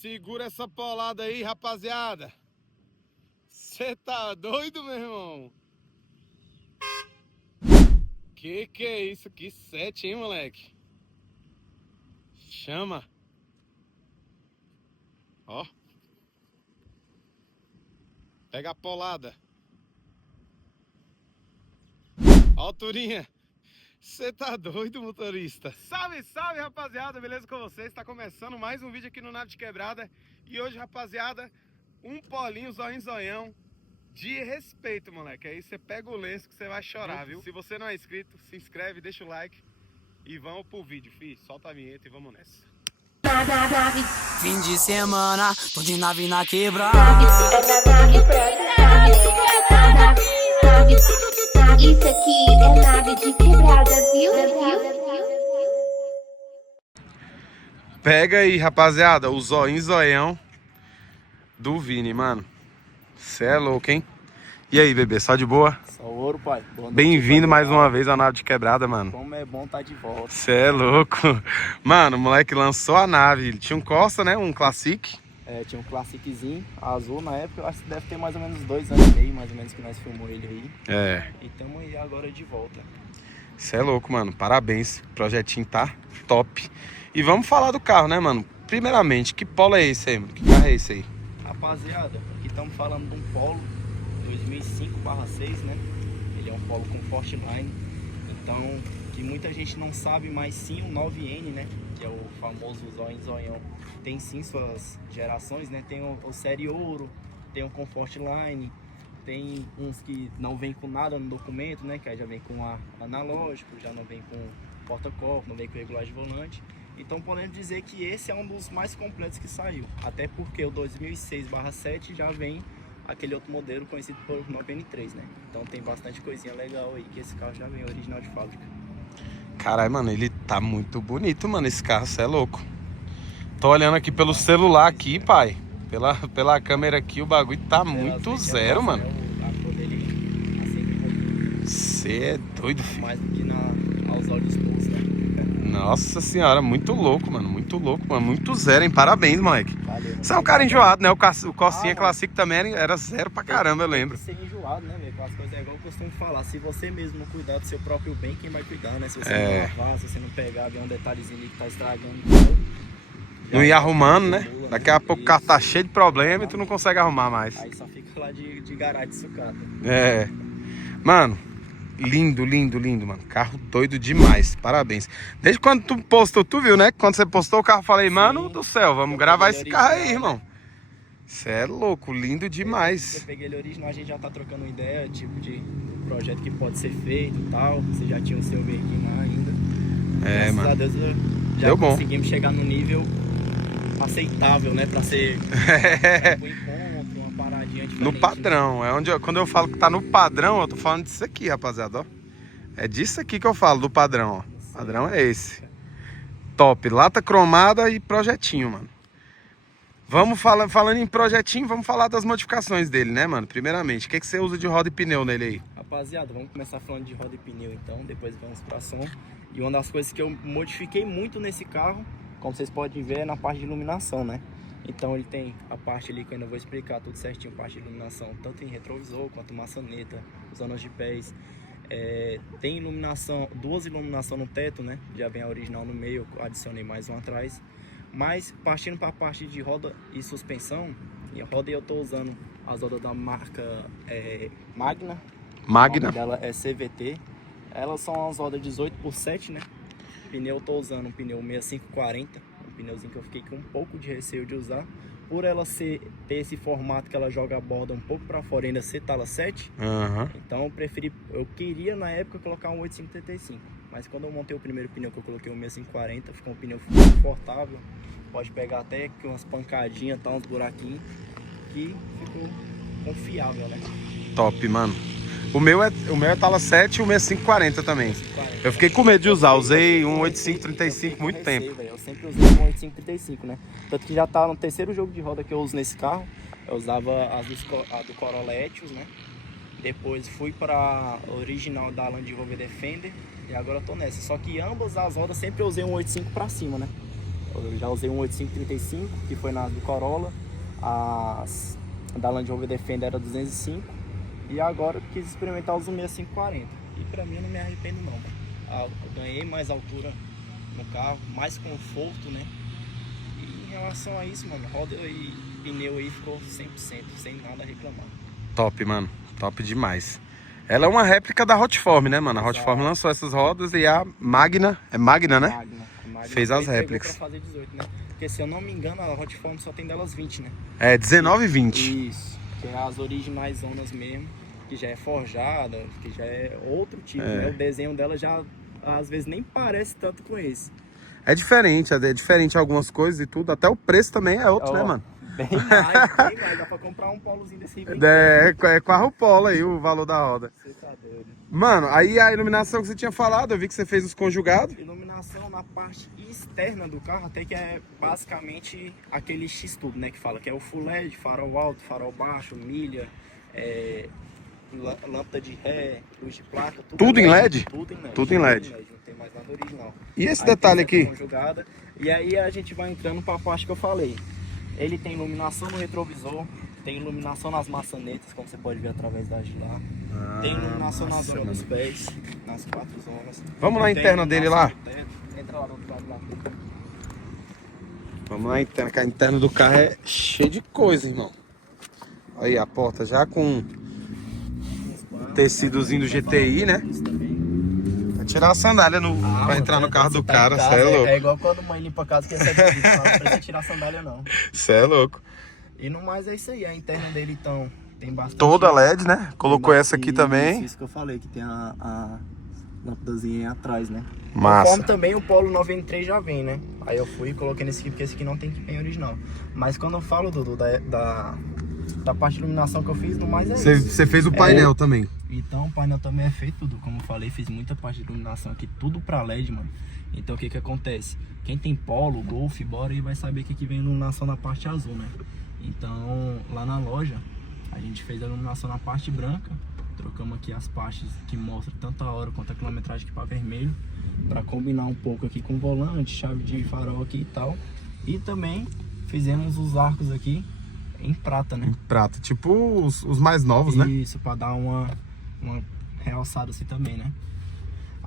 Segura essa polada aí, rapaziada. Cê tá doido, meu irmão? Que é isso? Que sete, hein, moleque? Chama. Ó. Pega a polada. Alturinha. Você tá doido, motorista? Salve, salve, rapaziada, beleza com vocês? Tá começando mais um vídeo aqui no Nave de Quebrada. E hoje, rapaziada, um polinho, zoinho, zoião de respeito, moleque. Aí você pega o lenço que você vai chorar, viu? Se você não é inscrito, se inscreve, deixa o like e vamos pro vídeo, fi. Solta a vinheta e vamos nessa. Fim de semana, tô de nave na quebrada. Isso aqui é nave de quebrada, viu? Pega aí, rapaziada, o zoinho, zoião do Vini, mano. Cê é louco, hein? E aí, bebê, só de boa? Só ouro, pai. Bem-vindo mais uma vez ao Nave de Quebrada, mano. Como é bom tá de volta. Cê é louco. Mano, o moleque lançou a nave. Ele tinha um Corsa, né? Um Classic. É, tinha um Classiczinho azul na época. Eu acho que deve ter mais ou menos 2 anos e meio, mais ou menos, que nós filmou ele aí. É. E tamo aí agora de volta. Cê é louco, mano. Parabéns. O projetinho tá top. E vamos falar do carro, né, mano? Primeiramente, que polo é esse aí, mano? Que carro é esse aí? Rapaziada, aqui estamos falando de um Polo 2005/6, né? Ele é um Polo com Fortline. Então, que muita gente não sabe, mas sim o 9N, né? Que é o famoso zoião. Tem sim suas gerações, né? Tem o Série Ouro, tem o Comfortline, tem uns que não vem com nada no documento, né? Que aí já vem com analógico, já não vem com porta-copo, não vem com regulagem de volante. Então podemos dizer que esse é um dos mais completos que saiu. Até porque o 2006/7 já vem aquele outro modelo conhecido por 9N3, né? Então tem bastante coisinha legal aí que esse carro já vem original de fábrica. Caralho, mano, ele tá muito bonito, mano, esse carro, cê é louco. Tô olhando aqui pelo celular aqui, pai. Pela câmera aqui, o bagulho tá muito zero, mano. A cor dele assim, Cê é doido, filho. mais do que aos olhos todos, né? Nossa senhora, muito louco, mano. Muito louco, mano. Muito zero, hein? Parabéns, moleque. Valeu. Você é um cara enjoado, né? O Corsinha mano. Classic também era zero pra caramba, eu lembro. Tem que ser enjoado, né, velho? Com as coisas é igual eu costumo falar. Se você mesmo não cuidar do seu próprio bem, quem vai cuidar, né? Se você não lavar, se você não pegar, ver um detalhezinho ali que tá estragando. Não ia arrumando, né? Acumula, Daqui a pouco o carro tá cheio de problema e tu não consegue arrumar mais. Aí só fica lá de garagem de sucata. É. Mano, lindo, lindo, lindo, mano. Carro doido demais. Parabéns. Desde quando tu postou, tu viu, né? Quando você postou o carro, eu falei, mano do céu, vamos gravar esse carro aí, irmão. Cê é louco, lindo Eu demais. peguei ele original, a gente já tá trocando uma ideia, tipo de projeto que pode ser feito e tal. Você já tinha o seu veículo lá ainda. É, Graças mano. a Deus já Deu bom. conseguimos chegar no nível aceitável, né? Pra ser um encontro, uma paradinha diferente. No padrão, é onde quando eu falo que tá no padrão, eu tô falando disso aqui, rapaziada, ó. É disso aqui que eu falo, do padrão, ó. O padrão é esse. Top, lata cromada e projetinho, mano. Vamos falando em projetinho, vamos falar das modificações dele, né, mano? Primeiramente, o que você usa de roda e pneu nele aí? Rapaziada, vamos começar falando de roda e pneu então, depois vamos pra som. E uma das coisas que eu modifiquei muito nesse carro, como vocês podem ver, é na parte de iluminação, né? Então ele tem a parte ali que eu ainda vou explicar tudo certinho, parte de iluminação, tanto em retrovisor quanto maçaneta, zonas de pés. Tem iluminação, 2 iluminações no teto, né? Já vem a original no meio, eu adicionei mais uma atrás. Mas partindo para a parte de roda e suspensão, em roda eu estou usando as rodas da marca Magna. O nome dela é CVT. Elas são as rodas 18/7, né? Pneu eu estou usando um pneu 6540, um pneuzinho que eu fiquei com um pouco de receio de usar. Por ela ter esse formato que ela joga a borda um pouco para fora e ainda ser tala 7, então eu queria na época colocar um 8535. Mas quando eu montei o primeiro pneu que eu coloquei um 6540, ficou um pneu confortável, pode pegar até umas pancadinhas, tá, uns buraquinhos, que ficou confiável, né? Top, mano. O meu é tala 7 e o 6540 também. 6540. Eu fiquei com medo de usar, usei um 8535 muito tempo. Eu sempre usei um 8535, né? Tanto que já tá no terceiro jogo de roda que eu uso nesse carro. Eu usava a do Corolla Etios, né? Depois fui para original da Land Rover Defender e agora eu tô nessa. Só que ambas as rodas sempre eu usei um 85 para cima, né? Eu já usei um 8535, que foi na do Corolla. Da Land Rover Defender era 205. E agora eu quis experimentar os 6540. E pra mim eu não me arrependo não, mano. Eu ganhei mais altura no carro, mais conforto, né? E em relação a isso, mano, roda e pneu aí ficou 100%, sem nada a reclamar. Top, mano. Top demais. Ela é uma réplica da Hotform, né, mano? A Hotform lançou essas rodas e a Magna, é Magna, né? Magna fez as réplicas. Pra fazer 18, né? Porque se eu não me engano, a Hotform só tem delas 20, né? É, 19 e 20. Isso, que é as originais zonas mesmo, que já é forjada, que já é outro tipo, né? O desenho dela já, às vezes, nem parece tanto com esse. É diferente algumas coisas e tudo, até o preço também é outro, né, mano? Bem mais, dá pra comprar um polozinho desse aí. É quase o polo aí, o valor da roda. Você tá doido. Mano, aí a iluminação que você tinha falado, eu vi que você fez os conjugados. Iluminação na parte externa do carro, até que é basicamente aquele X-tudo, né, que fala que é o Full LED, farol alto, farol baixo, milha, lâmpada de ré, luz de placa, tudo em LED? Tudo em LED. Tudo em LED. Não tem mais nada original. E esse detalhe aqui? Conjugada, e aí a gente vai entrando para a parte que eu falei. Ele tem iluminação no retrovisor, tem iluminação nas maçanetas, como você pode ver através da lá. Tem iluminação na zona dos pés, nas 4 zonas. Vamos na interna dele lá? Entra lá do outro lado lá. Vamos lá, interna, que a interna do carro é cheia de coisa, irmão. Aí a porta já com tecidozinho do GTI, né? Vai tirar a sandália pra entrar no carro do cara, cê é louco. É igual quando a mãe limpa a casa que recebe visita, não precisa tirar a sandália não. Cê é louco. E no mais é isso aí, a interna dele então tem bastante... Toda LED, né? Colocou essa aqui também. Isso que eu falei, que tem a lâmpadazinha aí atrás, né? Massa. Conforme também o Polo 93 já vem, né? Aí eu fui e coloquei nesse aqui, porque esse aqui não tem equipamento original. Mas quando eu falo, Dudu, da parte de iluminação que eu fiz, no mais é isso. Você fez o painel também. Então o painel também é feito tudo, como eu falei, fiz muita parte de iluminação aqui, tudo pra LED, mano. Então o que que acontece? Quem tem Polo, Golf, bora e vai saber que aqui vem iluminação na parte azul, né? Então lá na loja a gente fez a iluminação na parte branca, trocamos aqui as partes que mostram tanto a hora quanto a quilometragem aqui para vermelho, para combinar um pouco aqui com o volante, chave de farol aqui e tal. E também fizemos os arcos aqui em prata, né? Em prata, tipo os mais novos, né? Isso, para dar uma realçada assim também, né?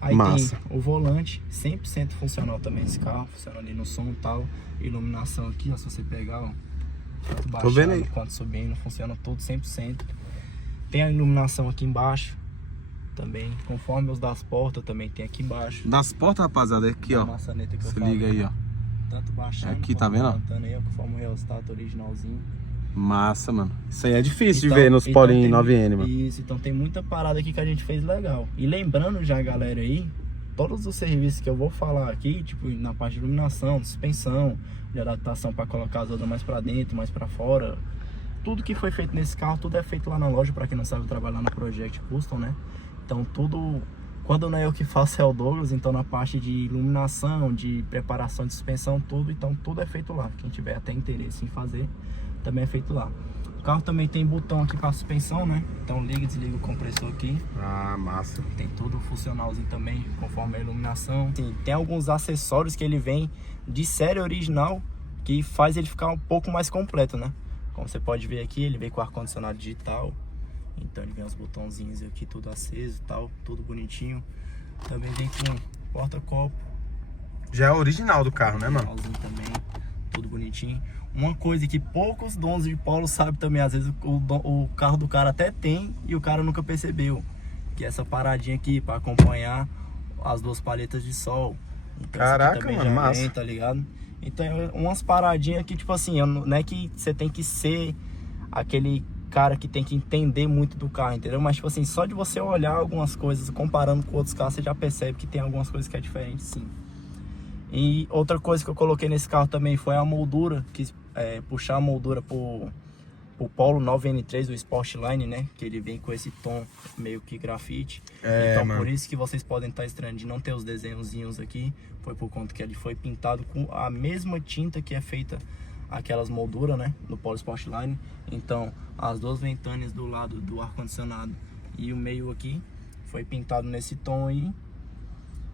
Aí massa. Tem o volante 100% funcional também esse carro, funciona ali no som e tal. Iluminação aqui, ó, se você pegar, ó, tanto baixando quanto subindo, funciona tudo 100%. Tem a iluminação aqui embaixo também, conforme os das portas também tem aqui embaixo. Das portas, rapaziada, é aqui, ó. Maçaneta que se liga aí, ó. Tanto baixando, aqui, tá vendo, ó? Aí, ó, conforme o reostato originalzinho. Massa, mano. Isso aí é difícil de ver nos Polinho 9N, mano. Isso, então tem muita parada aqui que a gente fez legal. E lembrando já, galera, aí, todos os serviços que eu vou falar aqui, tipo na parte de iluminação, de suspensão, de adaptação para colocar as rodas mais para dentro, mais para fora, tudo que foi feito nesse carro, tudo é feito lá na loja, para quem não sabe trabalhar no Project Custom, né? Então tudo, quando não é eu que faço, é o Douglas, então na parte de iluminação, de preparação de suspensão, tudo, então tudo é feito lá. Quem tiver até interesse em fazer, também é feito lá. O carro também tem botão aqui para suspensão, né? Então liga e desliga o compressor aqui. Ah, massa. Tem todo funcionalzinho também, conforme a iluminação. Tem alguns acessórios que ele vem de série original, que faz ele ficar um pouco mais completo, né? Como você pode ver aqui, ele vem com ar-condicionado digital. Então ele vem os botãozinhos aqui, tudo aceso e tal, tudo bonitinho. Também vem com porta-copo. Já é original do carro, né, mano? Também, tudo bonitinho. Uma coisa que poucos donos de Polo sabem também, às vezes o carro do cara até tem e o cara nunca percebeu, que é essa paradinha aqui para acompanhar as duas paletas de sol. Então, caraca, mano, massa. Vem, tá ligado? Então umas paradinhas que, tipo assim, não é que você tem que ser aquele cara que tem que entender muito do carro, entendeu? Mas tipo assim, só de você olhar algumas coisas, comparando com outros carros, você já percebe que tem algumas coisas que é diferente, sim. E outra coisa que eu coloquei nesse carro também foi a moldura, que puxar a moldura pro Polo 9N3, o Sportline, né? Que ele vem com esse tom meio que grafite. Então mano, por isso que vocês podem estar estranhando de não ter os desenhozinhos aqui, foi por conta que ele foi pintado com a mesma tinta que é feita aquelas molduras, né? No Polo Sportline. Então as duas ventanas do lado do ar-condicionado e o meio aqui foi pintado nesse tom aí.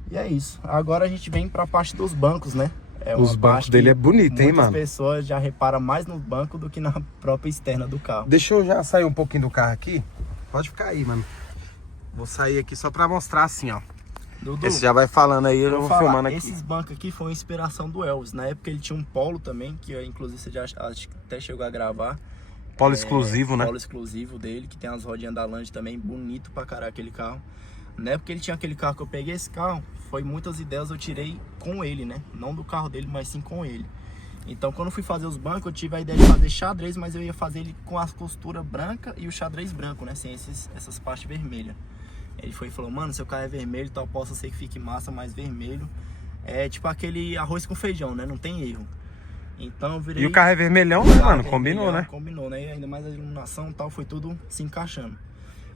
E é isso. Agora a gente vem para a parte dos bancos, né? Os bancos dele é bonito, hein, mano? Muitas pessoas já reparam mais no banco do que na própria externa do carro. Deixa eu já sair um pouquinho do carro aqui. Pode ficar aí, mano. Vou sair aqui só pra mostrar assim, ó. Dudu, Esse já vai falando aí, eu vou filmando aqui. Esses bancos aqui foi uma inspiração do Elvis. Na época ele tinha um Polo também, que inclusive você já acho que até chegou a gravar. Polo exclusivo, né? Polo exclusivo dele, que tem as rodinhas da Land também, bonito pra caralho aquele carro. Na época ele tinha aquele carro que eu peguei esse carro, foi muitas ideias eu tirei com ele, né? Não do carro dele, mas sim com ele. Então quando eu fui fazer os bancos, eu tive a ideia de fazer xadrez, mas eu ia fazer ele com as costuras brancas e o xadrez branco, né? Sem essas partes vermelhas. Ele foi e falou, mano, seu carro é vermelho, tal, possa ser que fique massa, mas vermelho é tipo aquele arroz com feijão, né? Não tem erro. Então eu virei... E o carro é vermelhão, né, mano? Combinou, né? Combinou, né? E ainda mais a iluminação e tal, foi tudo se encaixando.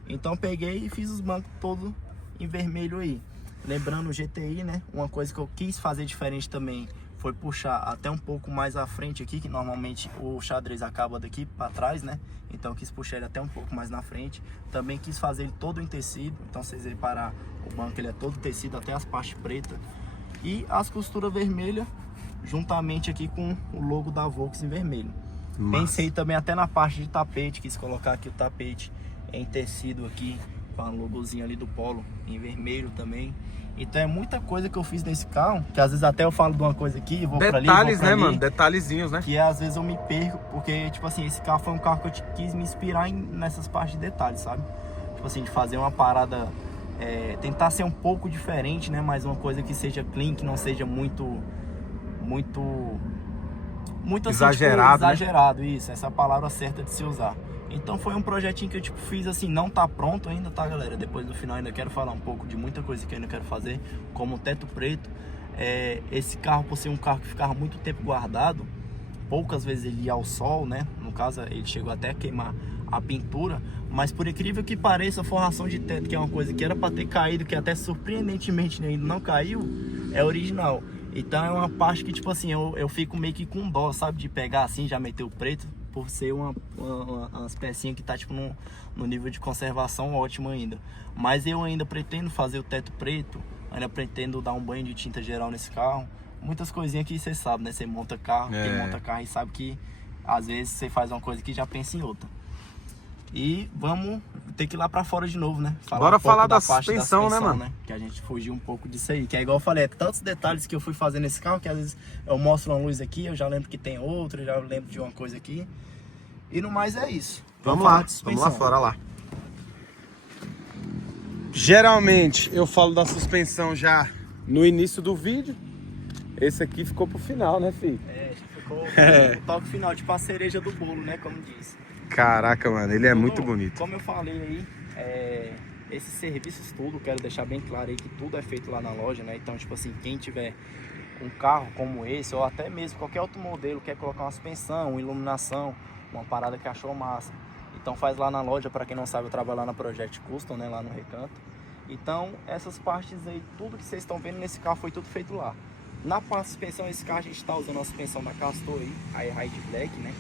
Então peguei e fiz os bancos todos em vermelho aí. Lembrando o GTI, né? Uma coisa que eu quis fazer diferente também foi puxar até um pouco mais à frente aqui, que normalmente o xadrez acaba daqui para trás, né? Então eu quis puxar ele até um pouco mais na frente. Também quis fazer ele todo em tecido, então vocês reparar, o banco ele é todo tecido, até as partes pretas. E as costuras vermelhas, juntamente aqui com o logo da Volks em vermelho. Massa. Pensei também até na parte de tapete, quis colocar aqui o tapete em tecido aqui, com o logozinho ali do Polo em vermelho também. Então é muita coisa que eu fiz nesse carro, que às vezes até eu falo de uma coisa aqui, vou pra ali, Detalhes, vou pra né, ali, mano? Detalhezinhos, né? que às vezes eu me perco, porque, tipo assim, esse carro foi um carro que eu quis me inspirar nessas partes de detalhes, sabe? Tipo assim, de fazer uma parada, tentar ser um pouco diferente, né? Mas uma coisa que seja clean, que não seja muito assim, exagerado, tipo, exagerado, isso, essa é a palavra certa de se usar. Então foi um projetinho que eu tipo fiz assim, não tá pronto ainda, tá, galera? Depois do final ainda quero falar um pouco de muita coisa que eu ainda quero fazer, como o teto preto. Esse carro, por ser um carro que ficava muito tempo guardado, poucas vezes ele ia ao sol, né? No caso, ele chegou até a queimar a pintura, mas por incrível que pareça, a forração de teto, que é uma coisa que era para ter caído, que até surpreendentemente ainda não caiu, é original. Então é uma parte que, tipo assim, eu fico meio que com dó, sabe? De pegar assim, já meter o preto, por ser umas pecinhas que tá, tipo, no nível de conservação ótimo ainda. Mas eu ainda pretendo fazer o teto preto, ainda pretendo dar um banho de tinta geral nesse carro. Muitas coisinhas que você sabe, né? Você monta carro, quem monta carro e sabe que às vezes você faz uma coisa que já pensa em outra. E vamos ter que ir lá pra fora de novo, né? Bora falar da parte suspensão, né, mano? Que a gente fugiu um pouco disso aí. Que é igual eu falei, é tantos detalhes que eu fui fazer nesse carro que às vezes eu mostro uma luz aqui, eu já lembro que tem outra, eu já lembro de uma coisa aqui. E no mais é isso. Vamos lá fora lá. Geralmente eu falo da suspensão já no início do vídeo. Esse aqui ficou pro final, né, filho? Ficou o toque final, tipo a cereja do bolo, né, como diz. Caraca, mano, ele é muito bonito. Como eu falei aí, esses serviços tudo, quero deixar bem claro aí que tudo é feito lá na loja, né? Então, tipo assim, quem tiver um carro como esse, ou até mesmo qualquer outro modelo, quer colocar uma suspensão, uma iluminação, uma parada que achou massa, então faz lá na loja. Para quem não sabe, eu trabalho lá na Project Custom, né, lá no Recanto. Então, essas partes aí, tudo que vocês estão vendo nesse carro foi tudo feito lá. Na parte de suspensão, esse carro a gente está usando a suspensão da Castor aí, a Ride Black, né?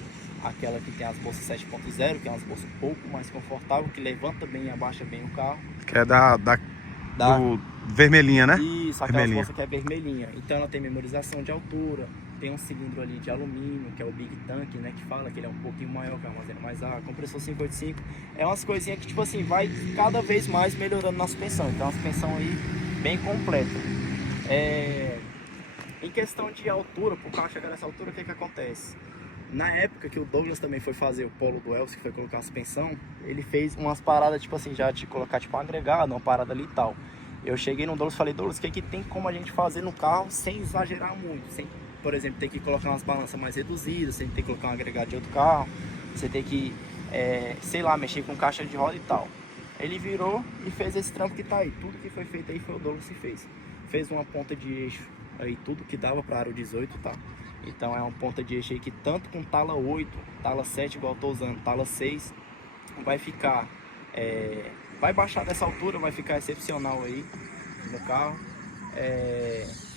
Aquela que tem as bolsas 7.0, que é umas bolsas um pouco mais confortáveis, que levanta bem e abaixa bem o carro. Que é do vermelhinha, né? Isso, aquela bolsa que é vermelhinha. Então ela tem memorização de altura, tem um cilindro ali de alumínio, que é o Big Tank, né? Que fala que ele é um pouquinho maior, que armazena mais ar, compressor 585. É umas coisinhas que, tipo assim, vai cada vez mais melhorando na suspensão. Então é uma suspensão aí bem completa. Em questão de altura, pro carro chegar nessa altura, o que acontece? Na época que o Douglas também foi fazer o Polo do Elvis, que foi colocar a suspensão, ele fez umas paradas, tipo assim, já de colocar tipo um agregado, uma parada ali e tal. Eu cheguei no Douglas e falei, Douglas, o que tem como a gente fazer no carro sem exagerar muito? Sem, por exemplo, ter que colocar umas balanças mais reduzidas, sem ter que colocar um agregado de outro carro, você ter que, sei lá, mexer com caixa de roda e tal. Ele virou e fez esse trampo que tá aí. Tudo que foi feito aí foi o Douglas que fez. Fez uma ponta de eixo aí, tudo que dava para aro 18, tá? Então é uma ponta de eixo aí que tanto com tala 8, tala 7 igual eu tô usando, tala 6, vai ficar, vai baixar dessa altura, vai ficar excepcional aí no carro.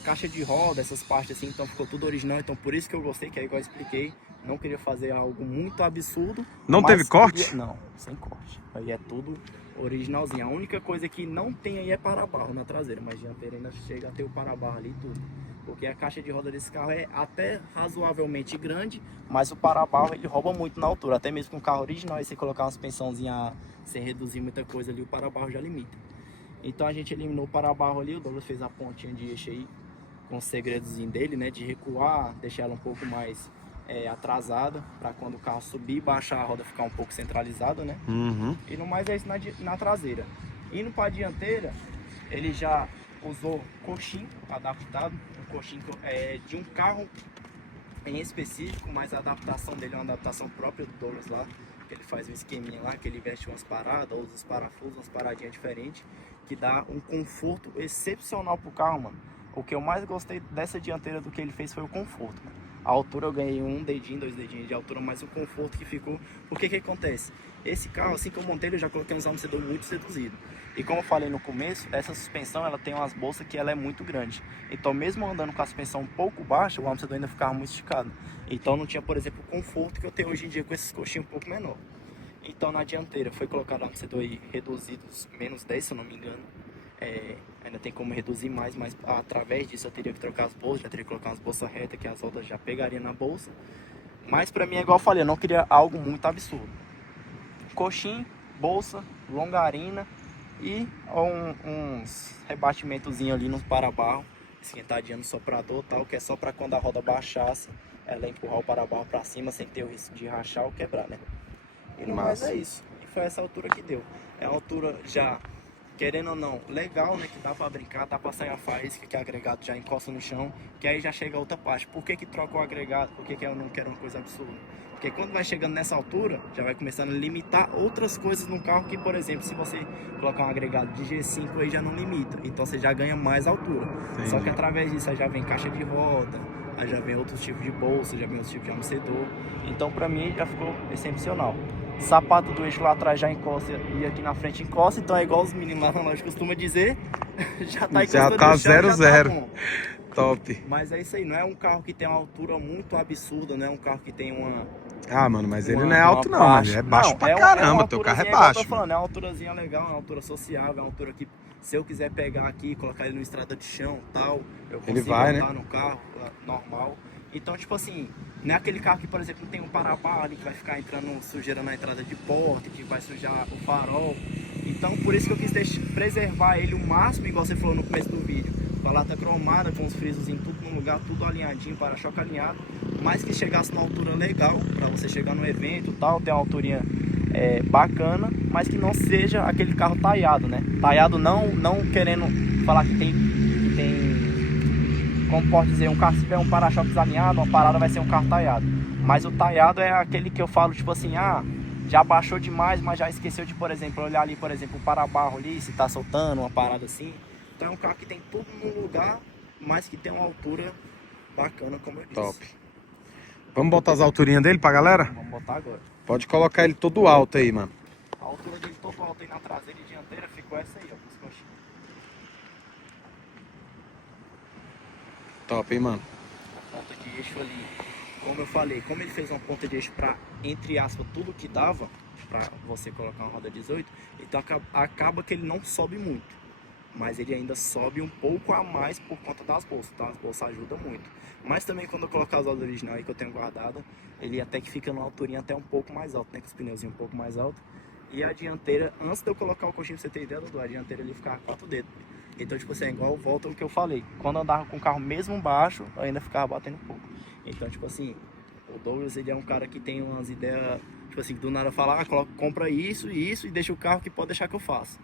Caixa de roda, essas partes assim, então ficou tudo original, então por isso que eu gostei, que é igual eu expliquei, não queria fazer algo muito absurdo. Não teve corte? Não, sem corte, aí é tudo originalzinho. A única coisa que não tem aí é para-barro na traseira, mas dianteira ainda chega a ter o para-barro ali e tudo. Porque a caixa de roda desse carro é até razoavelmente grande, mas o para-barro ele rouba muito na altura. Até mesmo com o carro original, e você colocar uma suspensãozinha sem reduzir muita coisa ali, o para-barro já limita. Então a gente eliminou o para-barro ali, o Douglas fez a pontinha de eixo aí, com o segredozinho dele, né, de recuar, deixar ela um pouco mais atrasada, para quando o carro subir e baixar a roda ficar um pouco centralizada, né? E no mais é isso na traseira. Indo para a dianteira, ele já usou coxim adaptado, um coxim de um carro em específico, mas a adaptação dele é uma adaptação própria do Douglas lá, que ele faz um esqueminha lá, que ele veste umas paradas, usa os parafusos, umas paradinhas diferentes, que dá um conforto excepcional pro carro, mano. O que eu mais gostei dessa dianteira do que ele fez foi o conforto, mano. A altura eu ganhei 1 dedinho, 2 dedinhos de altura, mas o conforto que ficou. Porque que acontece? Esse carro, assim que eu montei, eu já coloquei uns amortecedor muito seduzido. E como eu falei no começo, essa suspensão ela tem umas bolsas que ela é muito grande. Então mesmo andando com a suspensão um pouco baixa, o amortecedor ainda ficava muito esticado. Então não tinha, por exemplo, o conforto que eu tenho hoje em dia com esses coxinhos um pouco menor. Então na dianteira foi colocado o amortecedor aí reduzidos, menos 10 se eu não me engano. Ainda tem como reduzir mais, mas através disso eu teria que trocar as bolsas, já teria que colocar umas bolsas retas que as rodas já pegariam na bolsa. Mas pra mim é igual eu falei, eu não queria algo muito absurdo. Coxim, bolsa, longarina e uns rebatimentozinhos ali nos para-barro, esquentadinha no soprador tal, que é só pra quando a roda baixasse, ela empurrar o para-barro pra cima sem ter o risco de rachar ou quebrar, né? E no mais é isso. E foi essa altura que deu. É uma altura já, querendo ou não, legal, né? Que dá pra brincar, dá pra sair a faísca, que o agregado já encosta no chão, que aí já chega a outra parte. Por que troca o agregado? Por que eu não quero uma coisa absurda? Porque quando vai chegando nessa altura, já vai começando a limitar outras coisas no carro que, por exemplo, se você colocar um agregado de G5 aí já não limita. Então você já ganha mais altura. Entendi. Só que através disso aí já vem caixa de roda, aí já vem outros tipos de bolsa, já vem outros tipos de amortecedor. Então pra mim já ficou excepcional. Sapato do eixo lá atrás já encosta e aqui na frente encosta, então é igual os meninos lá na loja costumam dizer, já tá encostando no chão, já tá bom. Top. Mas é isso aí, não é um carro que tem uma altura muito absurda, não é um carro que tem uma... Ah, mano, mas ele não é alto não, mano, é baixo pra caramba, teu carro é baixo. Eu tô falando, é uma alturazinha legal, é uma altura sociável, é uma altura que se eu quiser pegar aqui e colocar ele numa estrada de chão tal, eu consigo botar, né, no carro normal. Então, tipo assim, não é aquele carro que, por exemplo, não tem um para-barro ali que vai ficar entrando sujeira na entrada de porta, que vai sujar o farol. Então, por isso que eu quis preservar ele o máximo, igual você falou no começo do vídeo. Com a lata cromada, com os frisos em tudo no lugar, tudo alinhadinho, para-choque alinhado. Mas que chegasse numa altura legal, para você chegar no evento e tal, ter uma alturinha bacana, mas que não seja aquele carro taiado, né? Taiado não querendo falar que tem como pode dizer, um carro se tiver um para-choque desalinhado, uma parada vai ser um carro taiado. Mas o taiado é aquele que eu falo, tipo assim, já baixou demais, mas já esqueceu de, por exemplo, olhar ali, por exemplo, o para-barro ali, se tá soltando, uma parada assim. Então é um carro que tem tudo no lugar, mas que tem uma altura bacana, como eu disse. Top. Vamos botar as alturinhas dele pra galera? Vamos botar agora. Pode colocar ele todo alto aí, mano. A altura dele todo alto aí na traseira e dianteira ficou essa aí, ó. Top, hein, mano? A ponta de eixo ali, como eu falei, como ele fez uma ponta de eixo pra, entre aspas, tudo que dava pra você colocar uma roda 18, então acaba que ele não sobe muito, mas ele ainda sobe um pouco a mais por conta das bolsas, tá? As bolsas ajudam muito. Mas também quando eu colocar as rodas originais aí que eu tenho guardada, ele até que fica numa alturinha até um pouco mais alto, né? Com os pneuzinhos um pouco mais alto. E a dianteira, antes de eu colocar o coxinho pra você ter ideia, a dianteira ele ficava 4 dedos. Então, tipo assim, é igual volta o que eu falei. Quando eu andava com o carro mesmo baixo, eu ainda ficava batendo um pouco. Então, tipo assim, o Douglas, ele é um cara que tem umas ideias, tipo assim, do nada falar, compra isso e isso e deixa o carro que pode deixar que eu faço.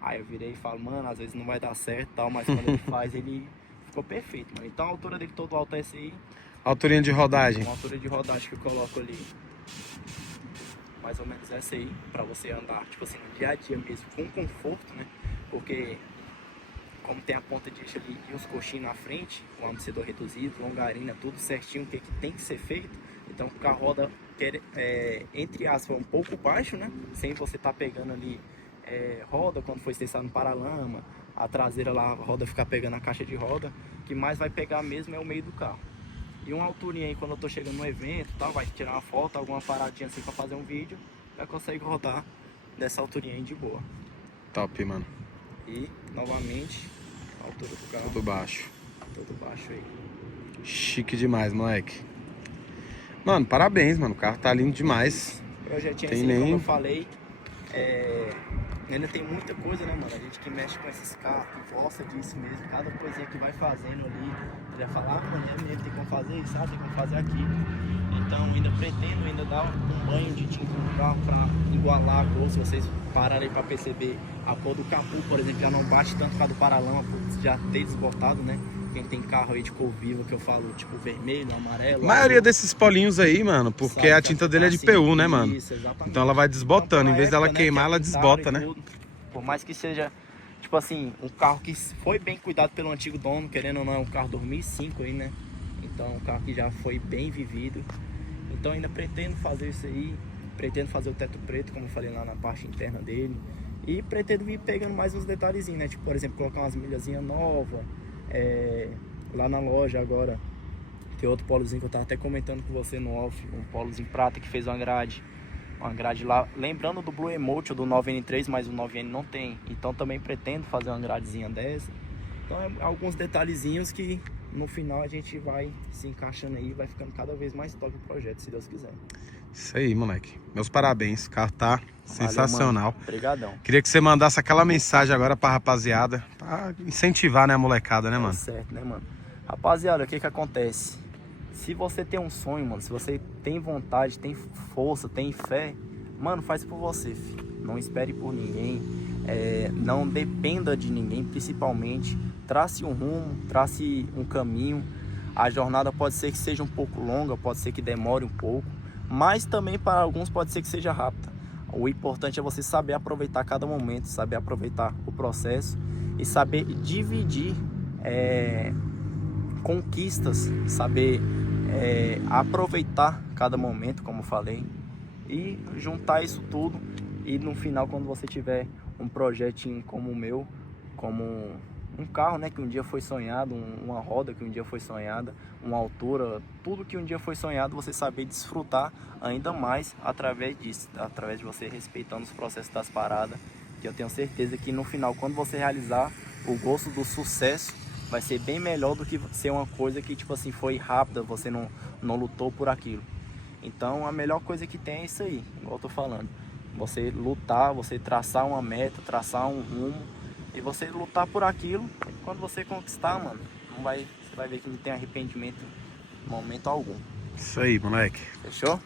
Aí eu virei e falo, mano, às vezes não vai dar certo e tal, mas quando ele faz, ele ficou perfeito, mano. Então a altura dele todo alto é essa aí. Alturinha de rodagem. Uma altura de rodagem que eu coloco ali, mais ou menos essa aí, pra você andar, tipo assim, no dia a dia mesmo, com conforto, né? Porque como tem a ponta de eixo ali e os coxinhos na frente, o amortecedor reduzido, longarina, tudo certinho, o que tem que ser feito. Então com a roda, entre aspas, um pouco baixo, né? Sem você estar pegando ali roda quando for estressar no paralama, a traseira lá, a roda ficar pegando a caixa de roda. O que mais vai pegar mesmo é o meio do carro. E uma alturinha aí, quando eu tô chegando no evento, tá, vai tirar uma foto, alguma paradinha assim pra fazer um vídeo, já consegue rodar dessa alturinha aí de boa. Top, mano. E, novamente, a altura do carro. Tudo baixo. Tudo baixo aí. Chique demais, moleque. Mano, parabéns, mano. O carro tá lindo demais. Eu já tinha Tem assim, nem... como eu falei, ainda tem muita coisa, né, mano? A gente que mexe com esses carros, que gosta disso mesmo, cada coisinha que vai fazendo ali, já falar, mano, mesmo, tem como fazer isso, tem como fazer aquilo. Então, ainda pretendo ainda dar um banho de tinta no carro pra igualar a cor. Se vocês pararem pra perceber, a cor do capô, por exemplo, já não bate tanto com a do paralama, por já ter desbotado, né? Quem tem carro aí de cor viva, que eu falo, tipo vermelho, amarelo... A maioria desses polinhos aí, mano, porque a tinta dele é de PU, né, mano? Isso, exatamente. Então ela vai desbotando, em vez dela queimar, ela desbota, né? Por mais que seja, tipo assim, um carro que foi bem cuidado pelo antigo dono, querendo ou não, é um carro 2005 aí, né? Então, um carro que já foi bem vivido. Então, ainda pretendo fazer isso aí, pretendo fazer o teto preto, como eu falei lá na parte interna dele. E pretendo vir pegando mais uns detalhezinhos, né? Tipo, por exemplo, colocar umas milhazinhas novas. Lá na loja agora, tem outro polozinho que eu tava até comentando com você no off, um polozinho prata que fez uma grade lá, lembrando do Blue Emotion do 9N3, mas o 9N não tem, então também pretendo fazer uma gradezinha dessa. Então alguns detalhezinhos que no final a gente vai se encaixando aí, vai ficando cada vez mais top o projeto, se Deus quiser. Isso aí, moleque. Meus parabéns, o carro tá sensacional. Obrigadão. Queria que você mandasse aquela mensagem agora pra rapaziada, pra incentivar, né, a molecada, né, mano? Certo, né, mano? Rapaziada, o que acontece? Se você tem um sonho, mano, se você tem vontade, tem força, tem fé, mano, faz por você, filho. Não espere por ninguém, não dependa de ninguém, principalmente. Trace um rumo, trace um caminho. A jornada pode ser que seja um pouco longa, pode ser que demore um pouco, mas também para alguns pode ser que seja rápida. O importante é você saber aproveitar cada momento, saber aproveitar o processo e saber dividir conquistas, saber aproveitar cada momento, como eu falei, e juntar isso tudo. E no final, quando você tiver um projetinho como o meu, como um carro, né, que um dia foi sonhado, uma roda que um dia foi sonhada, uma altura, tudo que um dia foi sonhado, você saber desfrutar ainda mais através disso, através de você respeitando os processos das paradas, que eu tenho certeza que no final, quando você realizar, o gosto do sucesso vai ser bem melhor do que ser uma coisa que, tipo assim, foi rápida, você não lutou por aquilo. Então, a melhor coisa que tem é isso aí, igual eu tô falando. Você lutar, você traçar uma meta, traçar um rumo, e você lutar por aquilo. E quando você conquistar, mano, você vai ver que não tem arrependimento em momento algum. Isso aí, moleque. Fechou?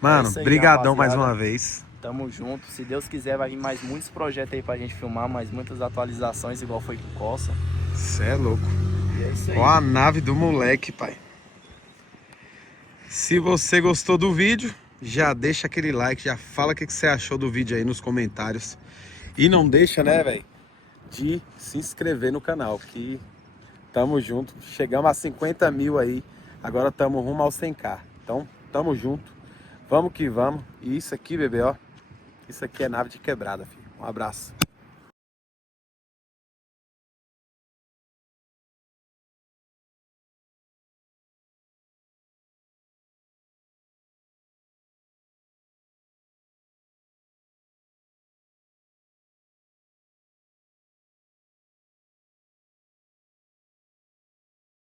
Mano, aí, brigadão mais rapaziada. uma vez. Tamo junto. Se Deus quiser, vai vir mais muitos projetos aí pra gente filmar, mais muitas atualizações, igual foi com o Cossa. Cê é louco. E é isso aí. Ó a nave do moleque, pai. Se você gostou do vídeo, já deixa aquele like, já fala o que você achou do vídeo aí nos comentários. E não deixa, né, velho, de se inscrever no canal, que tamo junto. Chegamos a 50 mil aí, agora tamo rumo aos 100k. Então, tamo junto, vamos que vamos. E isso aqui, bebê, ó, isso aqui é nave de quebrada, filho. Um abraço.